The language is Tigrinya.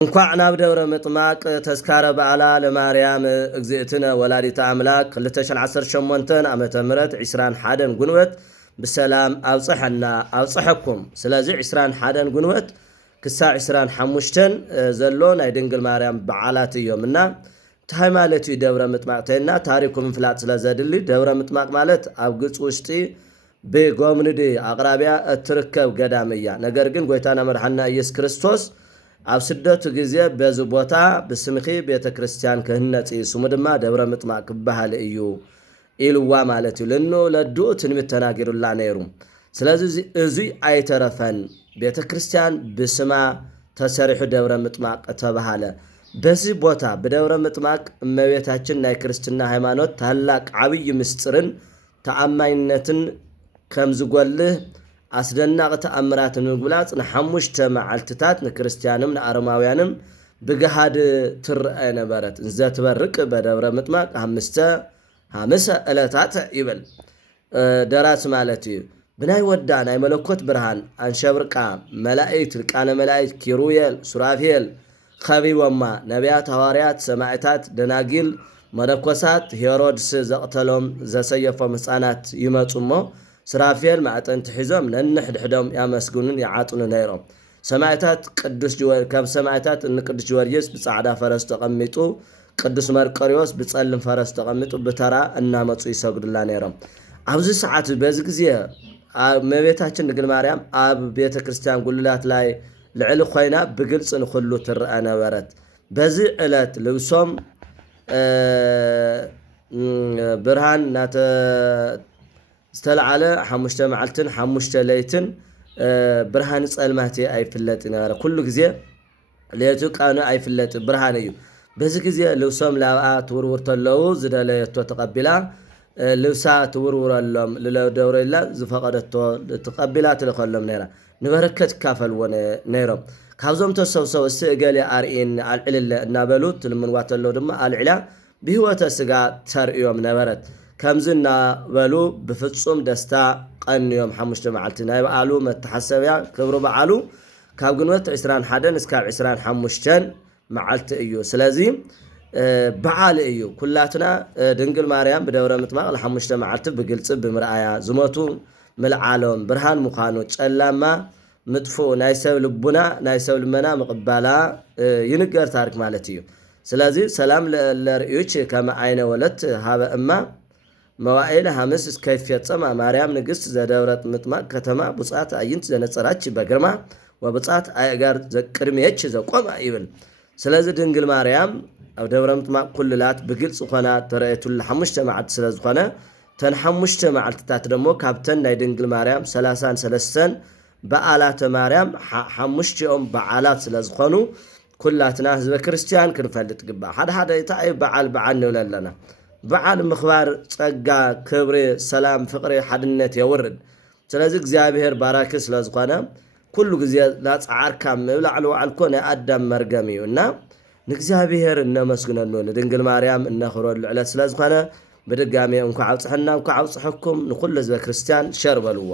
እንኳዕ ናብ ደብረ ምጥማቅ ተስካረ በዓላ ለማርያም እግዝእትነ ወላዲተ አምላክ 2018 ዓመተ ምህረት 21 ጉንበት ብሰላም አብጽሐና አብጽሐኩም። ስለዚህ 21 ጉንበት ክሳዕ 25 ዘሎ ናይ ድንግል ማርያም በዓላት እዮምና ታይ ማለት እዩ ደብረ ምጥማቅ ተይና ታሪኩ ምፍላጥ ስለዘድሊ ደብረ ምጥማቅ ማለት ኣብ ግጽ ውሽጢ በጎምንዲ አቅራቢያ እትርከብ ገዳም እያ። ነገር ግን ጎይታና መድኃኒትና ኢየሱስ ክርስቶስ ኣብ ስደቱ ጊዜ በዚ ቦታ ብስምኺ ቤተ ክርስቲያን ክህነጽ ስሙ ድማ ደብረ ምጥማቅ ክበሃል እዩ ኢልዋ ማለት እዩ። ለኖ ለዱ ትንቢት ተናጊሩላ ነይሩ። ስለዚህ እዙይ ኣይተረፈን ቤተ ክርስቲያን ብስማ ተሰሪሑ ደብረ ምጥማቅ ተባሃለ። በዚህ ቦታ በደብረ ምጥማቅ እመቤታችን ናይ ክርስትና ሃይማኖት ታላቅ ዓብይ ምስጢርን ተአማኝነትን ከምዝጎልህ አስደናቂ ተአምራትን ምግብላጽ ንሓሙሽተ መዓልትታት ንክርስቲያንም ንአረማውያንም ብገሃድ ትርአ ነበረት። እንዘ ትበርቅ በደብረ ምጥማቅ ሓምሰ ዕለታት ይብል ደራስ ማለት እዩ። ብናይ ወዳ ናይ መለኮት ብርሃን አንሸብርቃ መላእክት ልቃነ መላእክት ኪሩቤል ሱራፌል ኸቢቦማ ነቢያት ሐዋርያት ሰማዕታት ደናጊል መነኮሳት ሄሮድስ ዘቅተሎም ዘሰየፎም ህፃናት ይመጹሞ ስራፌል ማዕጠን ትሒዞም ነንሕድሕዶም ያመስግኑን ያዓጥኑ ነይሮም። ሰማዕታት ቅዱስ ከም ሰማዕታት ቅዱስ ጊዮርጊስ ብጻዕዳ ፈረስ ተቀሚጡ ቅዱስ መርቆሪዎስ ብጸልም ፈረስ ተቀሚጡ ብተራ እናመጹ ይሰግዱላ ነይሮም። ኣብዚ ሰዓት በዚ ጊዜ እመቤታችን ድንግል ማርያም ኣብ ቤተ ክርስቲያን ጉልላት ላይ ልዕሊ ኮይና ብግልጽ ንኹሉ ትርአ ነበረት። በዚ ዕለት ልብሶም ብርሃን ናተ ዝተለዓለ 5 መዓልትን 5 ለይትን ብርሃን ጸልማት ኣይፍለጥ ነበረ። ኩሉ ጊዜ ለይቱ ቀኑ ኣይፍለጥ ብርሃን እዩ። በዚ ጊዜ ልብሶም ላብኣ ትውርውር ተለዉ ዝደለየቶ ተቀቢላ ልብሳ ትውርውረሎም ለደውረላ ዝፈቀደቶ ተቀቢላ ትልከሎም ነይራ። ንበረከት ካፈልዎ ነይሮም። ካብዞም ተሰብሰቡ እስቲ እገሌ አርኢን አልዕልለ እናበሉ ትልምንዋ ተለዉ ድማ አልዕላ ብህይወተ ስጋ ተርእዮም ነበረት። ከምዝና በሉ ብፍጹም ደስታ ቀንዮም 5 መዓልቲ ናይ በዓሉ መተሐሰብያ ክብሩ በዓሉ ካብ ግንቦት 21 እስካብ 25 መዓልቲ እዩ። ስለዚህ በዓል እዩ። ኩላትና ድንግል ማርያም በደብረ ምጥማቅ ለ5 መዓልቲ ብግልጽ ብምርአያ ዝሞቱ ምልዓሎም ብርሃን ምዃኑ ጨላማ ምጥፎ ናይ ሰብ ልቡና ናይ ሰብ ልመና ምቅባላ ይንገር ታሪክ ማለት እዩ። ስለዚህ ሰላም ለርእዩች ከመ አይነ ወለት ሃበ እማ መዋዕለ ሐምስ እስከይፈጸም ማርያም ንግሥት ዘደብረ ምጥማቅ ከተማ ቡጻት አይንት ዘነጸራች በግርማ ወቡጻት አይጋር ዘቅድሜች ዘቆማ ይብል። ስለዚህ ድንግል ማርያም ኣብ ደብረ ምጥማቅ ኩልላት ብግልጽ ኾና ተረእየቱል 5 መዓልቲ ስለዝኾነ ተን 5 መዓልትታት ደሞ ካብተን ናይ ድንግል ማርያም 33 በዓላተ ማርያም 5ኦም በዓላት ስለዝኾኑ ኩላትና ህዝበ ክርስቲያን ክንፈልጥ ግባእ። ሓደ እንታይ በዓል ንብለለና በዓል ምኽባር ጸጋ ክብሪ ሰላም ፍቅሪ ሓድነት የውርድ። ስለዚህ እግዚአብሔር ባራኪ ስለዝኾነ ኩሉ ጊዜ ላጻዓርካ ምብላዕ ልዋዕልኮ ናይ አዳም መርገም እዩ እና ንእግዚአብሔር እነመስግነሉ ንድንግል ማርያም እነኽብረሉ ዕለት ስለዝኾነ ብድጋሚ እንኳ ዓብጽሕና እንኳ ዓብጽሕኩም ንኩሉ ህዝበ ክርስቲያን ሸር በልዎ።